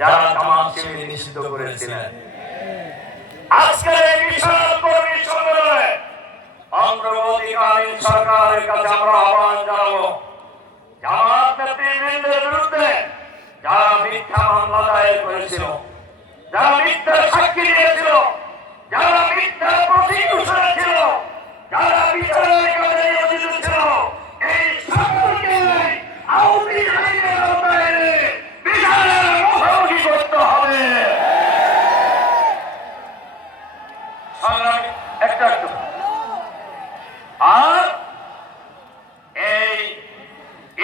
যারা জামাত শিবির নিষিদ্ধ করেছিলেন। আজকের এই বিশাল কর্মী সম্মেলনে অন্তর্বর্তীকালীন সরকারের কাছে আমরা আহ্বান জানাবো, জামাত নেতৃবৃন্দের বিরুদ্ধে যারা মিথ্যা মামলা দায়ের করেছিল, যারা মিথ্যা সাক্ষী দিয়েছিল, যারা মিথ্যা প্রসিকিউশন ছিল, যারা বিচারের কাজে নিয়োজিত ছিল, এই সকলকে আওয়ামী আইনের আওতায় এনে বিচারের মুখোমুখি করতে হবে। আর এই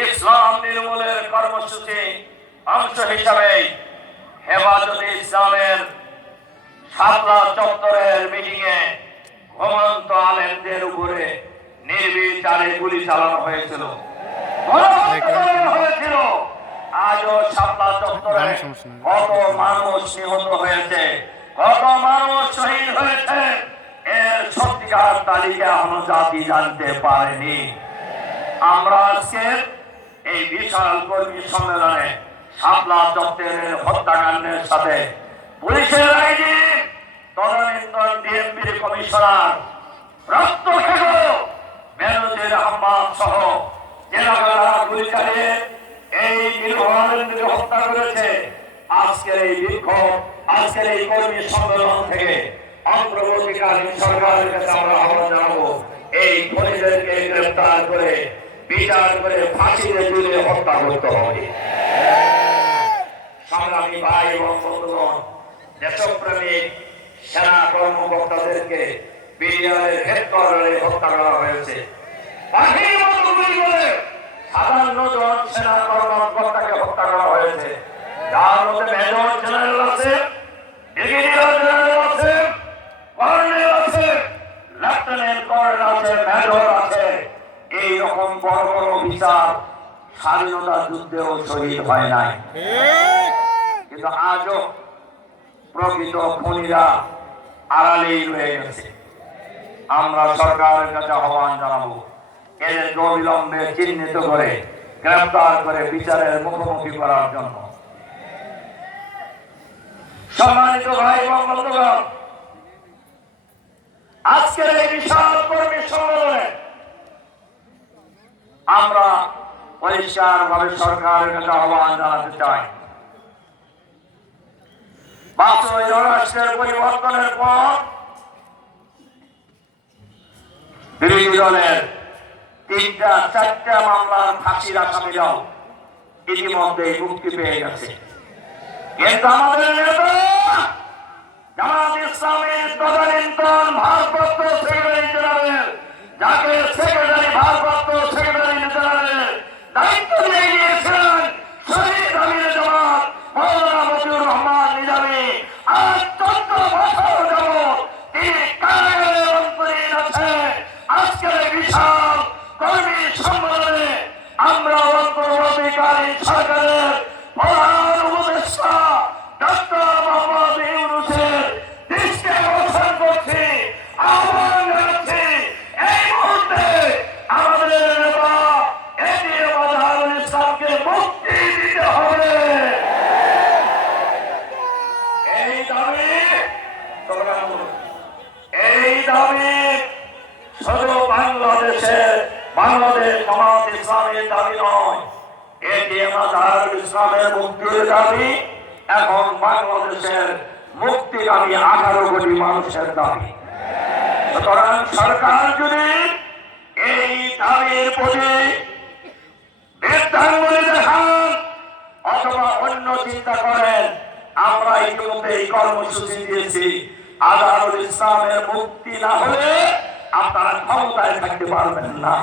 ইসলাম নির্মূলের কর্মসূচি অংশ হিসাবে হেফাজতে ইসলামের শাপলা চত্বরের মিটিং এ ঘুমন্ত আলেমদের উপরে নির্বিচারে গুলি চালানো হয়েছিল। আজও শাপলা চত্বরে কত মানুষ নিহত হয়েছে, কত মানুষ শহীদ হয়েছে, এর সত্যিকার তালিকা এখনো জাতি জানতে পারেনি। আমরা আজকে এই বিশাল কর্মী সম্মেলনে শাপলা চত্বরের হত্যাকাণ্ডের সাথে পুলিশের আইজি, তদানীন্তন ডিএমপির কমিশনার রক্তক্ষেপ মেনজির আহমদ সহ জেলাগারা গুলি চালিয়ে এই নির্মূলকে হত্যা করেছে। আজকের এই বিক্ষোভ, আজকের এই কর্মী সম্মেলন থেকে অন্তর্বর্তীকালীন সরকারের কাছে আমরা আহ্বান জানাবো, এই খুনিদেরকে গ্রেফতার করে বিচার করে ফাঁসিতে ঝুলিয়ে হত্যা করতে হবে। সংগ্রামী ভাই এবং বন্ধুগণ, দেশপ্রেমিক সেনা কর্মকর্তাদেরকে বিডিআরের হেডকোয়ার্টারে হত্যা করা হয়েছে। পাখির মতো গুলি করে ৫৭ জন সেনা কর্মকর্তাকে হত্যা করা হয়েছে, যার মধ্যে মেজর জেনারেল আছে, ব্রিগেডিয়ার জেনারেল আছে, কর্নেল আছে, লেফটেন্যান্ট কর্নেল আছে, মেজর আছে। এইরকম বড় বড় অফিসার স্বাধীনতা যুদ্ধেও শহীদ হয় নাই, কিন্তু আজও প্রকৃত খুনিরা আড়ালেই রয়ে গেছে। আমরা সরকারের কাছে আহ্বান জানাবো, এদের অবিলম্বে চিহ্নিত করে গ্রেফতার করে বিচারের মুখোমুখি করার জন্য। সম্মানিত ভাই এবং বন্ধুগণ, আজকের এই বিশাল কর্মী সম্মেলনে আমরা পরিষ্কার ভাবে সরকারের কাছে আহ্বান জানাতে চাই, ৫ই আগস্টের পরিবর্তনের পর বিরোধী দলের ৩টা-৪টা মামলার ফাঁসির আসামিরাও ইতিমধ্যে মুক্তি পেয়ে গেছে। কিন্তু আমাদের নেতা জামাত ইসলামের তদানীন্তন ভারপ্রাপ্ত সেক্রেটারি জেনারেল, যাকে সেক্রেটারি ভারপ্রাপ্ত সেক্রেটারি জেনারেল দায়িত্ব দিয়ে গিয়েছিলেন শহীদ আমির জামাত মাওলানা মতিউর রহমান নিজামী, আজ ১৪ বছর যাবৎ তিনি কারাগারে অন্তরীণ আছে। আজকের বিশাল কর্মী সম্মেলনে আমরা অন্তর্বর্তীকালীন সরকারের প্রধান উপদেষ্টা ডক্টর মোহাম্মদ ইউনূসের দৃষ্টি আকর্ষণ করছি, আহ্বান জানাচ্ছি, এই মুহূর্তে আমাদের নেতা এটিএম আজহারুল ইসলামকে মুক্তি দিতে হবে। এই দাবি শুধু বাংলাদেশ জামাত ইসলামের দাবি নয়, এটিএম আজহারুল ইসলামের মুক্তির দাবি এখন বাংলাদেশের মুক্তিগামী ১৮ কোটি মানুষের দাবি। সুতরাং সরকার যদি এই দাবির প্রতি বৃদ্ধাঙ্গুলি দেখান অথবা অন্য চিন্তা করেন, আমরা ইতিমধ্যে এই কর্মসূচি দিয়েছি। আজহারুল ইসলামের মুক্তি না হলে আপনারা ক্ষমতায় থাকতে পারবেন না।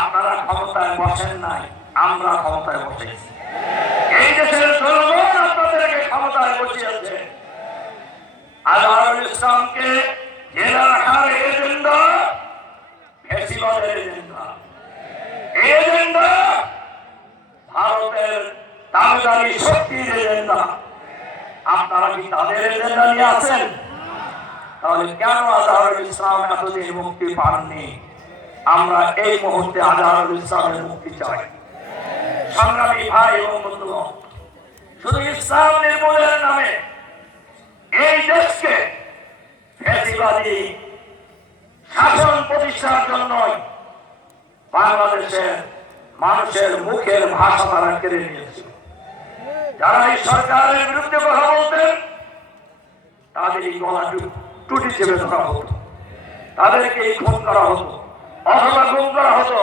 আপনারা ক্ষমতায় বসেন নাই, আমরা ক্ষমতায় বসেছি। এই দেশের জনগণ আপনাদেরকে ক্ষমতায় বসিয়েছে। আজহারুল ইসলামকে জেলে রাখার এজেন্ডা ফ্যাসিবাদের এজেন্ডা, এজেন্ডা ভারতের দাবিদারি শক্তির এজেন্ডা। আপনারা কি তাদের এজেন্ডা নিয়ে আছেন? তাহলে কেন আজহারুল ইসলাম এতদিন মুক্তি পাননি? আমরা এই মুহূর্তে আজহারুল ইসলামের মুক্তি চাই। সংগ্রামী ভাই এবং বন্ধুগণ, শুধু ইসলাম নির্মূলের নামে এই দেশকে ফ্যাসিবাদী শাসন প্রতিষ্ঠার জন্যই বাংলাদেশের মানুষের মুখের ভাষা তারা কেড়ে নিয়েছে। যারা এই সরকারের বিরুদ্ধে কথা বলতেন তাদেরই গলা টুটি চেপে ধরা হতো, তাদেরকে খুন করা হতো, অথবা গুম করা হতো,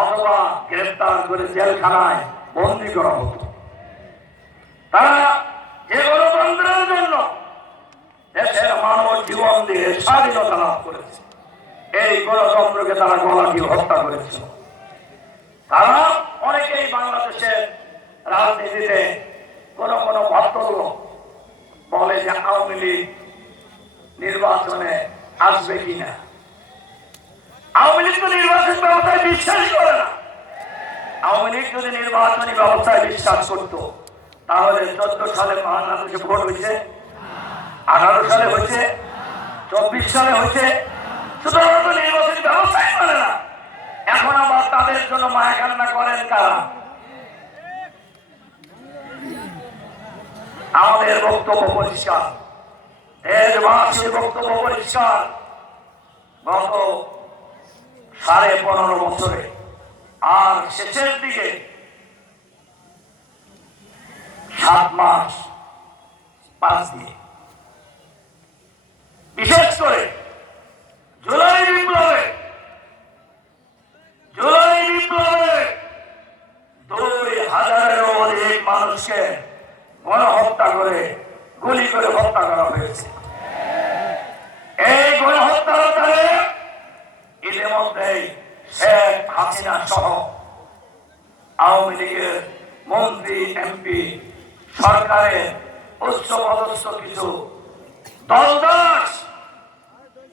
অথবা গ্রেফতার করে জেলখানায় বন্দী করা হতো। তারা যে গণতন্ত্রের জন্য দেশের মানব জীবন দিয়ে স্বাধীনতা লাভ করেছে, এই গণতন্ত্রকে তারা গলা দিয়ে হত্যা করেছে। তারা অনেকেই বাংলাদেশের রাজনীতিতে কোন কোন ভদ্রলোক বলে যে আওয়ামী লীগ নির্বাচনে আসবে কিনা। আওয়ামী লীগ তো নির্বাচন ব্যবস্থায় বিশ্বাস করে না। আওয়ামী লীগ যদি নির্বাচনী ব্যবস্থায় বিশ্বাস করত তাহলে 14 সালে বাংলাদেশে ভোট হয়েছে, 18 সালে হয়েছে, 24 সালে হয়েছে, সুতরাং তো নির্বাচনী ব্যবস্থাই করে না। এখন আবার তাদের জন্য মায়া কান্না করেন কারা? আমাদের বক্তব্য পরিষ্কার, দেশবাসীর বক্তব্য পরিষ্কার। গত 15.5 বছরে আর শেষের দিকে 7 মাস 5 দিন, বিশেষ করে জুলাই বিপ্লবে 2000-এরও অধিক মানুষকে গণহত্যা করে গুলি করে হত্যা করা হয়েছে। এই গণহত্যার কারণে ইতিমধ্যেই শেখ হাসিনা সহ আওয়ামী লীগের মন্ত্রী, এমপি, সরকারের উচ্চপদস্থ কিছু দলদাস,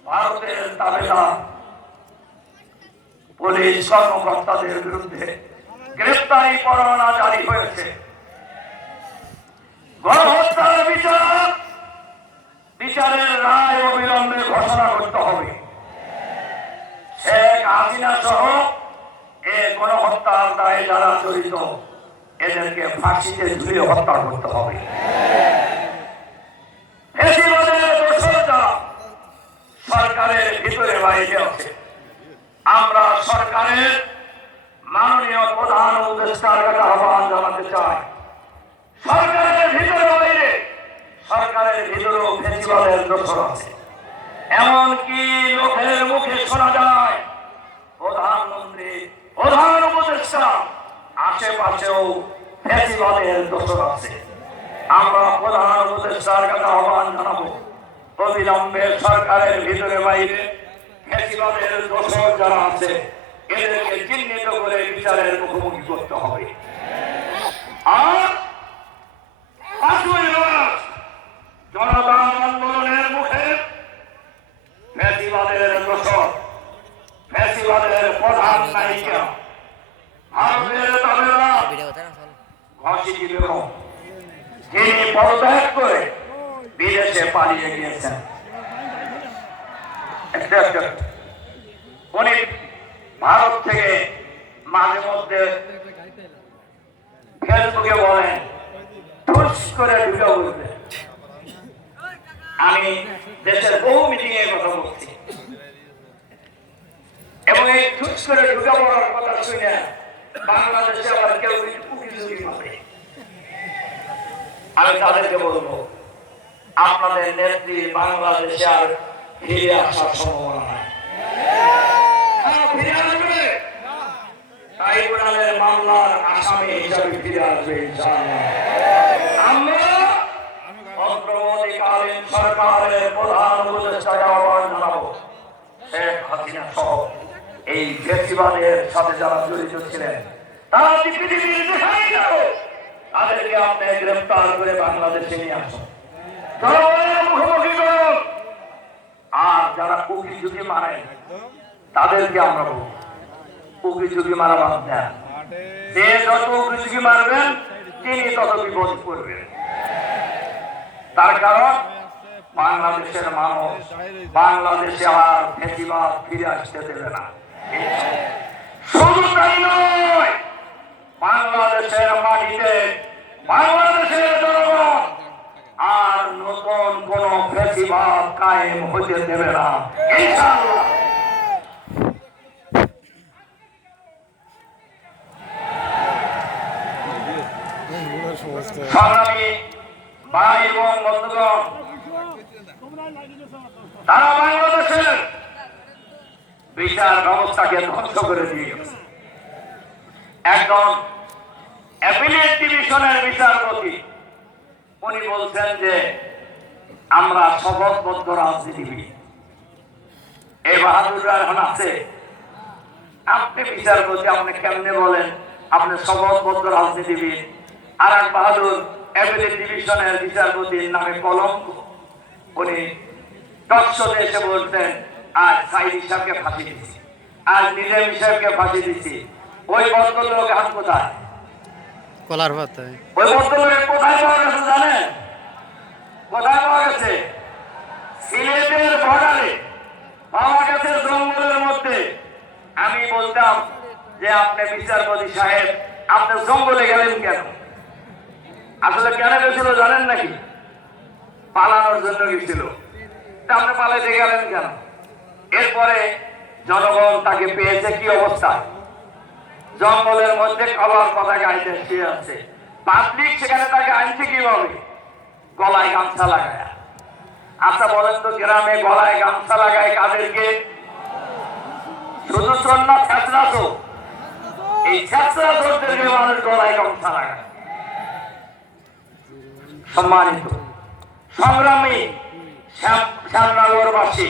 ভারতের তাবেদার পুলিশ কর্মকর্তাদের বিরুদ্ধে গ্রেফতারি পরোয়ানা জারি হয়েছে। গণহত্যার বিচারের রায় অবিলম্বে ঘোষণা করতে হবে। শেখ হাসিনা সহ এই গণহত্যার দায়ে যারা জড়িত এদেরকে ফাঁসিতে ঝুলিয়ে হত্যা করতে হবে। সরকারের ভিতরে বাইরে আছে। আমরা সরকারের মাননীয় প্রধান উপদেষ্টার কাছে আহ্বান জানাতে চাই, সরকারের ভিতরে বাইরে, সরকারের ভিতরেও ফ্যাসিবাদের দোষর আছে। এমনকি লোকের মুখে শোনা যায় প্রধানমন্ত্রী, প্রধান উপদেষ্টা আশেপাশেও ফ্যাসিবাদের দোষর আছে। আমরা প্রধান উপদেষ্টার কাছে আহ্বান জানাবো, অবিলম্বে সরকারের ভিতরে বাইরে ফ্যাসিবাদের দোষর যারা আছে এদেরকে চিহ্নিত করে বিচারের মুখোমুখি করতে হবে। আর 5ই মার্চ জনতা আন্দোলনের মুখে ফ্যাসিবাদের দোষর, ফ্যাসিবাদের প্রধান নায়িকা ভারতের তাবেদার ঘসিটি বেগম, যিনি পদত্যাগ করে বিদেশে পালিয়ে গিয়েছেন। উনি ভারত থেকে মাঝে মধ্যে ফেসবুকে বলেন ঠুস করে ঢুকে বলবে। আমি দেশের বহু মিটিং এর কথা বলছি এবং এই ঠুস করে ঢুকে পড়ার কথা শুনে বাংলাদেশে আবার কেউ উকিঝুঁকি মারে। আমি তাদেরকে বলবো, আপনাদের নেত্রী বাংলাদেশে আর ফিরে আসার সম্ভাবনা নাই। ফিরে আসবে, ট্রাইব্যুনালের মামলার আসামি হিসাবে ফিরে আসবে ইনশাআল্লাহ। আমরা অন্তর্বর্তীকালীন সরকারের প্রধান উপদেষ্টাকে আহ্বান জানাবো, শেখ হাসিনা সহ এই ফ্যাসিবাদের সাথে যারা জড়িত ছিলেন তারা পৃথিবীর দেখাই যাও, তাদেরকে আপনি গ্রেফতার করে বাংলাদেশে নিয়ে আসুন, মুখোমুখি করুন। আর যারা উকি ঝুঁকি মারে তাদেরকে আমরা বলবো উকি ঝুঁকি মারা বাদ দেন। যে যত উকি ঝুঁকি মারবেন তিনি তত বিপদ করবেন। তার কারণ বাংলাদেশের মানুষ বাংলাদেশে আর ফ্যাসিবাদ ফিরে আসতে দেবে না। শুধু তাই নয়, বাংলাদেশের মাটিতে বাংলাদেশের কায়েম হতে দেবে না ইনশাআল্লাহ। সংগ্রামী ভাই এবং বন্ধুগণ, তারা বাংলাদেশের বিচার ব্যবস্থাকে ধ্বংস করে দিয়ে গেছে। একজন অ্যাপিলেট ডিভিশনের বিচারপতি উনি বলছেন যে আমরা শপথবদ্ধ রাজনীতিবিদ। এই বাহাদুররা এখন আছে। আপনি বিচারপতি, আপনি কেমনে বলেন আপনি শপথবদ্ধ রাজনীতিবিদ? আর এক বাহাদুর অ্যাপিলেট ডিভিশনের বিচারপতির নামে কলঙ্ক। উনি টকশোতে এসে বলতেন আজ সাইদ সাহেবকে ফাঁসি দিচ্ছি, আজ নিজাম সাহেবকে ফাঁসি দিচ্ছি। ওই ভদ্রলোক এখন কোথায়? কলার পাতায়। ওই ভদ্রলোকের কোথায় পাওয়া গেছে জানেন? কোথায় পাওয়া গেছে? সিলেটের বর্ডারে পাওয়া গেছে, জঙ্গলের মধ্যে। আমি বলতাম যে আপনি বিচারপতি সাহেব, আপনি জঙ্গলে গেলেন কেন? আসলে কেন গেছিল জানেন নাকি? পালানোর জন্য গেছিল। আপনি পালাইতে গেলেন কেন? এরপরে জনগণ তাকে পেয়েছে কি অবস্থায়? জঙ্গলের মধ্যে কলার কথা গাইতে শুয়ে আছে। পাবলিক সেখানে তাকে আনছে কিভাবে? গলায় গামছা লাগায়। আচ্ছা বলেন তো, গ্রামে গলায় গামছা লাগায় কাদেরকে? শুধু চোর না, ছেঁচড়া চোর। এই ছেঁচড়া চোরদেরকে মানুষ গলায় গামছা লাগায়। সম্মানিত সংগ্রামী শ্যামনগরবাসী,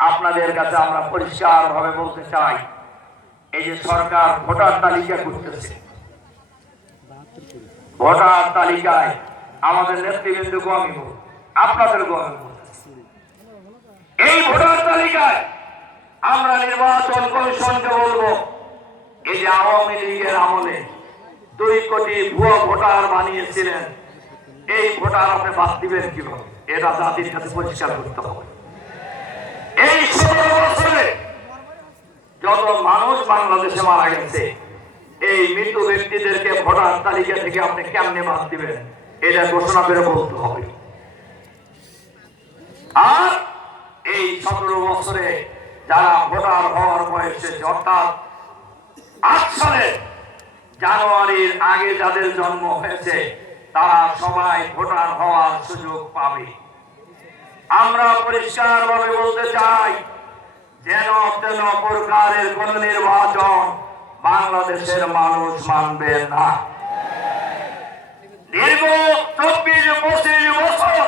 আপনাদের কাছে আমরা পরিষ্কার ভাবে বলতে চাই, এই যে সরকার ভোটার তালিকা করতেছে, ভোটার তালিকায় আমাদের নেতৃবৃন্দকে আমি বলব, আপনাদেরকেও আমি বলতেছি, এই ভোটার তালিকায় আমরা নির্বাচন কমিশনকে বলবো, এই যে আওয়ামী লীগের আমলে 2 কোটি ভুয়া ভোটার বানিয়েছিলেন, এই ভোটার আপনি বাদ দিবেন কিভাবে? এটা জাতির কাছে পরিষ্কার করতে হবে। এই 17 বছরে যত মানুষ বাংলাদেশে মারা গেছে, এই মৃত ব্যক্তিদেরকে ভোটার তালিকা থেকে আপনি কেমনে বাদ দিবেন? এটা ঘোষণা করে বলতে হবে। আর এই 17 বছরে যারা ভোটার হওয়ার বয়সে, অর্থাৎ 8 সালে জানুয়ারির আগে যাদের জন্ম হয়েছে, তারা সবাই ভোটার হওয়ার সুযোগ পাবে। আমরা পরিষ্কার ভাবে বলতে চাই, যেন তেন প্রকারের কোন নির্বাচন বাংলাদেশের মানুষ মানবে না। দীর্ঘ 24-25 বছর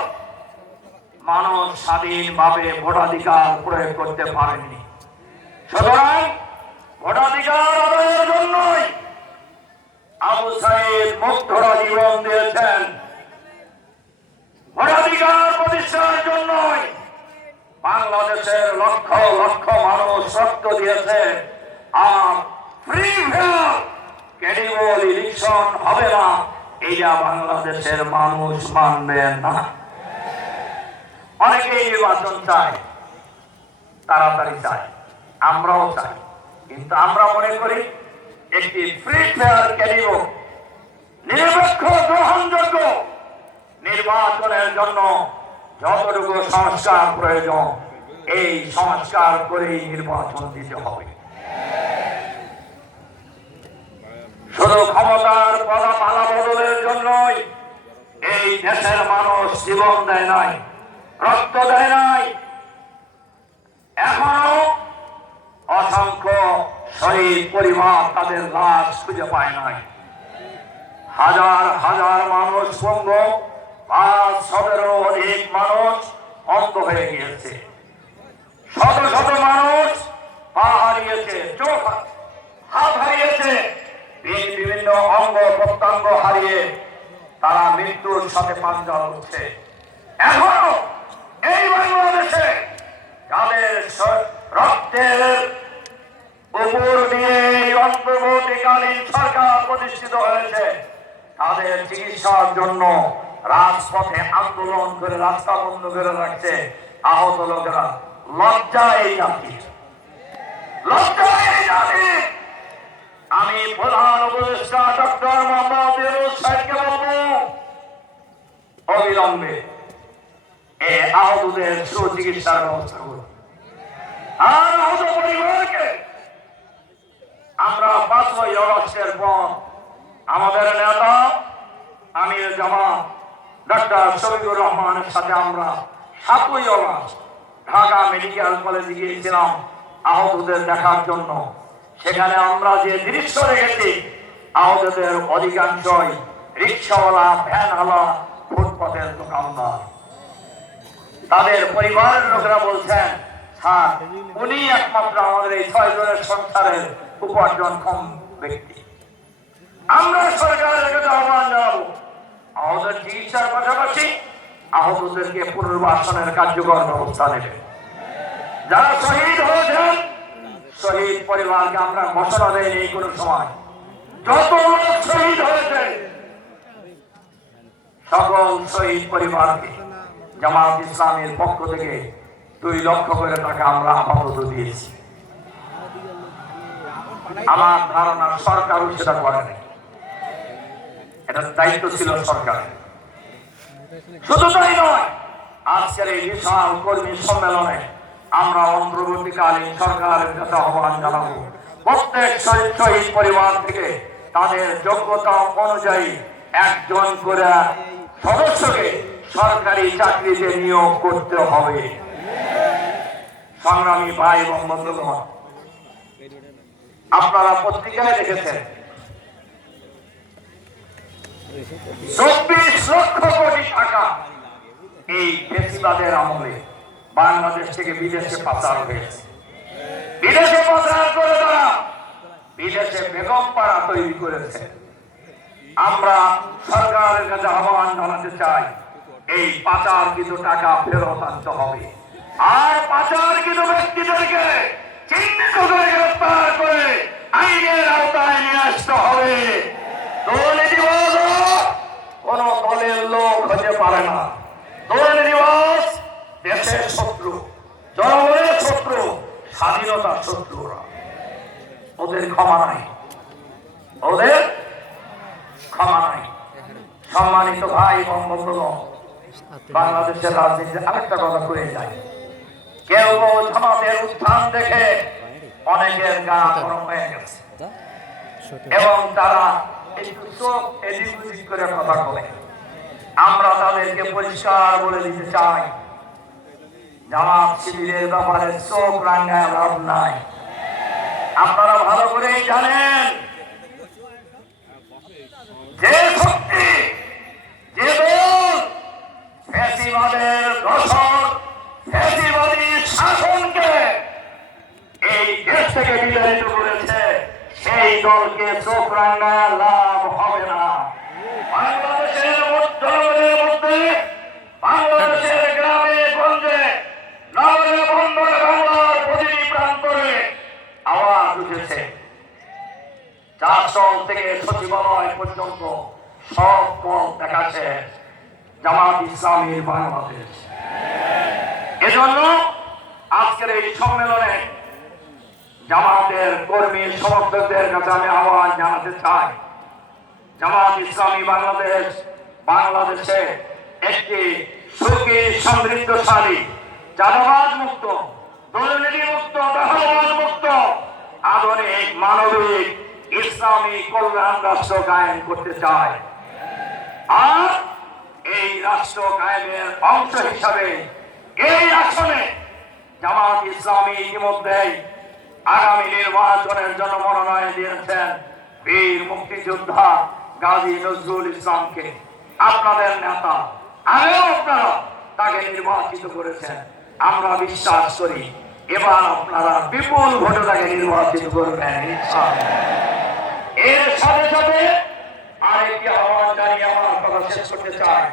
মানুষ স্বাধীনভাবে ভোটাধিকার প্রয়োগ করতে পারেনি। সুতরাং ভোটাধিকার আদায়ের জন্যই আবু সাইদ মুগ্ধরা জীবন দিয়েছেন, ভোটাধিকার প্রতিষ্ঠার জন্যই বাংলাদেশের লক্ষ লক্ষ মানুষ রক্ত দিয়েছে। আর ফ্রি ফেয়ার ক্রেডিবল ইলেকশন হবে না, এইটা বাংলাদেশের মানুষ মানবে না। অনেকেই নির্বাচন চায়, তাড়াতাড়ি চায়, আমরাও চাই, কিন্তু আমরা মনে করি একটি ফ্রি ফেয়ার ক্রেডিবল নিরপেক্ষ গ্রহণযোগ্য নির্বাচনের জন্য যতটুকু সংস্কার প্রয়োজন, এই সংস্কার করেই নির্বাচন দিতে হবে। শুধু ক্ষমতার পালা বদলের জন্যই এই দেশের মানুষ জীবন দেয় নাই, রক্ত দেয় নাই। এখনো অসংখ্য শহীদ পরিবার তাদের লাশ খুঁজে পায় নাই। হাজার হাজার মানুষ পঙ্গু, 500-এরও অধিক মানুষ অন্ধ হয়ে গিয়েছে। শত শত মানুষ পা হারিয়েছে, চোখ হাত হারিয়েছে, বিভিন্ন অঙ্গ প্রত্যঙ্গ হারিয়ে তারা মৃত্যুর সাথে পাঞ্জা লড়ছে। এখনো এই বাংলাদেশে যাদের রক্তের উপর দিয়ে অন্তর্বর্তীকালীন সরকার প্রতিষ্ঠিত হয়েছে, তাদের চিকিৎসার জন্য রাজপথে আন্দোলন করে রাস্তা বন্ধ করে রাখছে আহত লোকেরা। লজ্জা এই জাতি, লজ্জা এই জাতি। আমি প্রধান উপদেষ্টা ডক্টর মোহাম্মদ ইউনূস সাহেবকে বলবো, অবিলম্বে এই আহতদের সুচিকিৎসার ব্যবস্থা করুন। আর আহত পরিবারকে আমরা 5ই আগস্টের পর আমাদের নেতা আমির জামাত ডক্টর শফিকুর রহমানের সাথে আমরা 7ই আগস্ট ঢাকা মেডিকেল কলেজে গিয়েছিলাম আহতদের দেখার জন্য। সেখানে আমরা যে দৃশ্য দেখেছি, আহতদের অধিকাংশই রিক্সাওয়ালা, ভ্যানওয়ালা, ফুটপাতের দোকানদার। তাদের পরিবারের লোকেরা বলছেন, স্যার উনি একমাত্র আমাদের এই 6 জনের সংসারের উপার্জনক্ষম ব্যক্তি। আমরা সরকারের কাছে আহ্বান জানাবো, আহতের চিকিৎসার পাশাপাশি আহতদেরকে পুনর্বাসনের কার্যকর ব্যবস্থা নেবে। যারা শহীদ হয়েছেন, শহীদ পরিবারকে আমরা ঘোষণা দেয়নি কোনো সময়। যত লোক শহীদ হয়েছে সকল শহীদ পরিবারকে জামাত ইসলামের পক্ষ থেকে 2 লক্ষ করে টাকা আমরা আপাতত দিয়েছি। আমার ধারণা সরকারও সেটা করেনি, এটা দায়িত্ব ছিল সরকারের। শুধু তাই নয়, আজকের এই বিশাল কর্মী সম্মেলনে আমরা অন্তর্বর্তীকালীন সরকারের কাছে আহ্বান জানাবো, প্রত্যেক শহীদ পরিবার থেকে তাদের যোগ্যতা অনুযায়ী 1 জন করে সদস্যকে সরকারি চাকরিতে নিয়োগ করতে হবে। সংগ্রামী ভাই এবং বন্ধুগণ, আপনারা পত্রিকায় দেখেছেন 24 লক্ষ কোটি টাকা এই ফেসিবাদের আমলে বাংলাদেশ থেকে বিদেশে পাচার হয়েছে। বিদেশে পাচার করে তারা বিদেশে বেগম পাড়া তৈরি করেছে। আমরা সরকারের কাছে আহ্বান জানাতে চাই, এই পাচারকৃত টাকা ফেরত আনতে হবে। আর পাচারকৃত ব্যক্তিদেরকে চিহ্নিত করে গ্রেফতার করে আইনের আওতায় নিয়ে আসতে হবে। দুর্নীতিবাজ কোন দলের লোক হতে পারে না। দুর্নীতিবাজ দেশের শত্রু, জনগণের শত্রু, স্বাধীনতার শত্রুরা। ওদের ক্ষমা নাই, ওদের ক্ষমা নাই। সম্মানিত ভাই এবং বন্ধুগণ, বাংলাদেশের রাজনীতিতে আরেকটা কথা করে যায়, কেউ জামাতের উত্থান দেখে অনেকের গা গরম হয়ে গেছে এবং তারা একটু চোখ এদিক ওদিক করে কথা বলে। আমরা তাদেরকে পরিষ্কার বলে দিতে চাই, জামাত শিবিরের ব্যাপারে চোখ রাঙায় লাভ নাই। আপনারা ভালো করেই জানেন, যে শক্তি, যে দল ফ্যাসিবাদের দশক, ফ্যাসিবাদী শাসনকে এই দেশ থেকে বিতাড়িত করেছে, সেই দলকে চোখ রাঙায় লাভ হবে না। বাংলাদেশের জনগণের মধ্যে, বাংলাদেশের গ্রামে গঞ্জে, নগরে বন্দরে, বাংলার প্রতিটি প্রান্তরে আওয়াজ উঠেছে। 4 থেকে সচিবালয় পর্যন্ত সব পথ দেখাচ্ছে জামাত ইসলামীর বাংলাদেশ। এজন্য আজকের এই সম্মেলনে জামাতের কর্মী সমর্থকদের কাছে আমি আহ্বান জানাতে চাই, জামাত ইসলামী বাংলাদেশ বাংলাদেশে একটি সুখী, সমৃদ্ধশালী, চাঁদাবাজ মুক্ত, দুর্নীতি মুক্ত, দখলবাজ মুক্ত, আধুনিক, মানবিক, ইসলামী কল্যাণ রাষ্ট্র কায়েম করতে চায়। আর এই রাষ্ট্র কায়েমের অংশ হিসাবে এই আসনে জামাত ইসলামী ইতিমধ্যেই আগামী নির্বাচনের জন্য মনোনয়ন দিয়েছেন বীর মুক্তিযোদ্ধা গাজী নজরুল ইসলামকে। আপনাদের নেতা, আগেও আপনারা তাকে নির্বাচিত করেছেন। আমরা বিশ্বাস করি এবার আপনারা বিপুল ভোটে তাকে নির্বাচিত করবেন ইনশাআল্লাহ। এর সাথে সাথে আরেকটি আহ্বান জানিয়ে আমার কথা শেষ করতে চাই,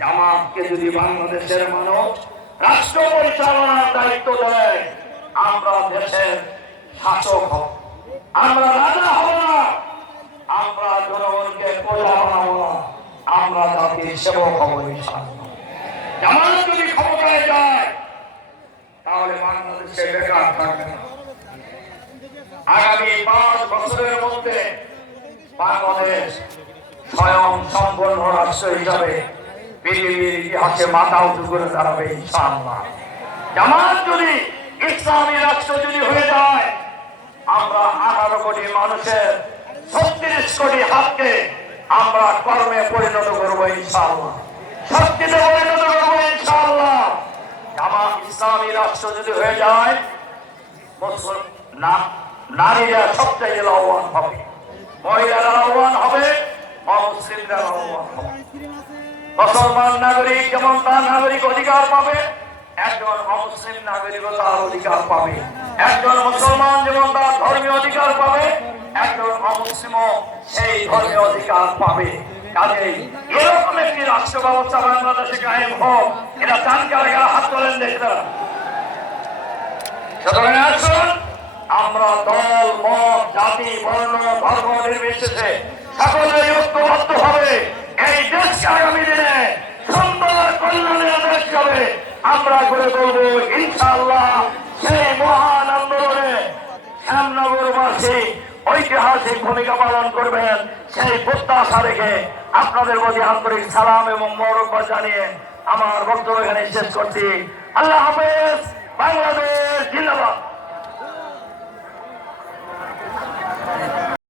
জামাতকে যদি বাংলাদেশের মানুষ রাষ্ট্র পরিচালনার দায়িত্ব দেয়, আমরা দেশের শাসক হব, আমরা রাজা হব না, আমরা জনগণকে প্রজা বানাবো না, আমরা জাতির সেবক হব ইনশাআল্লাহ। জামাত যদি ক্ষমতায় যায় তাহলে বাংলাদেশে বেকার থাকবে না। আগামী 5 বছরের মধ্যে বাংলাদেশ স্বয়ং সম্পূর্ণ রাষ্ট্র হিসাবে পৃথিবীর ইতিহাসে মাথা উঁচু করে দাঁড়াবে ইনশাআল্লাহ। জামাত যদি ইসলামী রাষ্ট্র যদি হয়ে যায়, আমরা 18 কোটি মানুষের 36 কোটি হাতকে আমরা কর্মে পরিণত করবো ইনশাআল্লাহ, শক্তিতে পরিণত করবো ইনশাআল্লাহ। জামাত ইসলামী রাষ্ট্র যদি হয়ে যায়, নারীরা সবচেয়ে লাভবান হবে, মহিলারা লাভবান হবে, অমুসলিমরা লাভবান হবে। মুসলমান নাগরিক যেমন তার নাগরিক অধিকার পাবে, একজন অমুসলিম নাগরিক তার অধিকার পাবে। একজন মুসলমান যেমন তার ধর্মীয় অধিকার পাবে, একজন অমুসলিম সেই ধর্মীয় অধিকার পাবে। কাজেই এরকম একটি রাষ্ট্র ব্যবস্থা বাংলাদেশে কায়েম হোক, এটা চান কারা? হাত তোলেন দেখলাম। সুতরাং আসুন আমরা দল, মত, জাতি, বর্ণ, ধর্ম নির্বিশেষে সকলেই ঐক্যবদ্ধ হবে এই দেশকে আগামী দিনে সুন্দর কল্যাণের দেশ হবে আমরা করে বলবো ইনশাআল্লাহ। সেই মহান আন্দোলনে শ্যামনগরবাসী ঐতিহাসিক ভূমিকা পালন করবেন, সেই প্রত্যাশা রেখে আপনাদের প্রতি আন্তরিক সালাম এবং মোবারকবাদ জানিয়ে আমার বক্তব্য এখানে শেষ করছি। আল্লাহ হাফেজ। বাংলাদেশ জিন্দাবাদ।